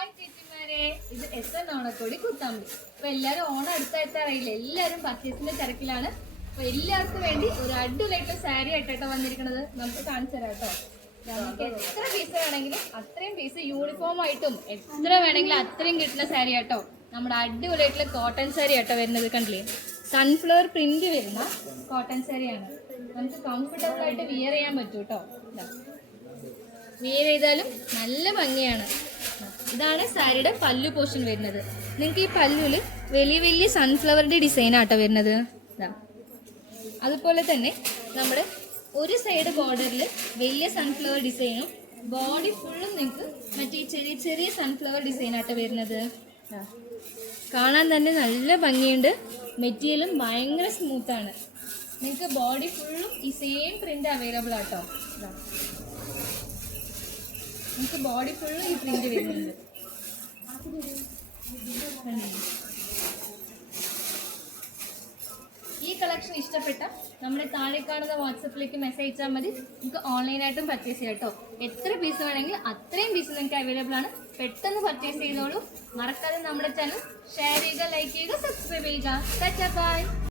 Hi ചേച്ചിമാരെ, ഇത് S ഓണക്കോടി കുത്താമ്പി. അപ്പൊ എല്ലാരും ഓണം അടുത്തായിട്ടറിയില്ല, എല്ലാരും പർച്ചേസിന്റെ തിരക്കിലാണ്. അപ്പൊ എല്ലാവർക്കും വേണ്ടി ഒരു അടിപൊളിയായിട്ടുള്ള സാരി ആയിട്ടോ വന്നിരിക്കുന്നത്. നമുക്ക് കാണിച്ചു തരാം കേട്ടോ. നമുക്ക് എത്ര പീസ് വേണമെങ്കിലും അത്രയും പീസ് യൂണിഫോം ആയിട്ടും എത്ര വേണമെങ്കിലും അത്രയും കിട്ടുന്ന സാരി ആട്ടോ. നമ്മുടെ അടിപൊളിയായിട്ടുള്ള കോട്ടൺ സാരി ആട്ടോ വരുന്നത്. കണ്ടില്ലേ, സൺഫ്ലവർ പ്രിന്റ് വരുന്ന കോട്ടൺ സാരിയാണ്. നമുക്ക് കംഫർട്ടബിൾ ആയിട്ട് വിയർ ചെയ്യാൻ പറ്റും കേട്ടോ. വിയർ ചെയ്താലും നല്ല ഭംഗിയാണ്. ഇതാണ് സാരിയുടെ പല്ലു പോർഷൻ വരുന്നത്. നിങ്ങൾക്ക് ഈ പല്ലുവിൽ വലിയ വലിയ സൺഫ്ലവറിന്റെ ഡിസൈൻ ആട്ടോ വരുന്നത്. അതുപോലെ തന്നെ നമ്മുടെ ഒരു സൈഡ് ബോർഡറിൽ വലിയ സൺഫ്ലവർ ഡിസൈനും ബോഡി ഫുള്ളും നിങ്ങൾക്ക് മറ്റേ ചെറിയ ചെറിയ സൺഫ്ലവർ ഡിസൈൻ ആട്ടോ വരുന്നത്. കാണാൻ തന്നെ നല്ല ഭംഗിയുണ്ട്. മെറ്റീരിയലും ഭയങ്കര സ്മൂത്താണ്. നിങ്ങൾക്ക് ബോഡി ഫുള്ളും ഈ സെയിം പ്രിന്റ് അവൈലബിൾ ആട്ടോ. നമുക്ക് ബോഡി ഫുള്ളും ഈ പ്രിന്റ് വരുന്നുണ്ട്. ഈ കളക്ഷൻ ഇഷ്ടപ്പെട്ട നമ്മുടെ താഴെ കാണുന്ന വാട്സപ്പിലേക്ക് മെസ്സേജ് അയച്ചാൽ മതി. നിങ്ങൾക്ക് ഓൺലൈനായിട്ടും പർച്ചേസ് ചെയ്യാം കേട്ടോ. എത്ര പീസ് വേണമെങ്കിൽ അത്രയും പീസ് നിങ്ങൾക്ക് അവൈലബിൾ ആണ്. പെട്ടെന്ന് പർച്ചേസ് ചെയ്തോളൂ. മറക്കാതെ നമ്മുടെ ചാനൽ ഷെയർ ചെയ്യുക, ലൈക്ക് ചെയ്യുക, സബ്സ്ക്രൈബ് ചെയ്യുക. ബൈ.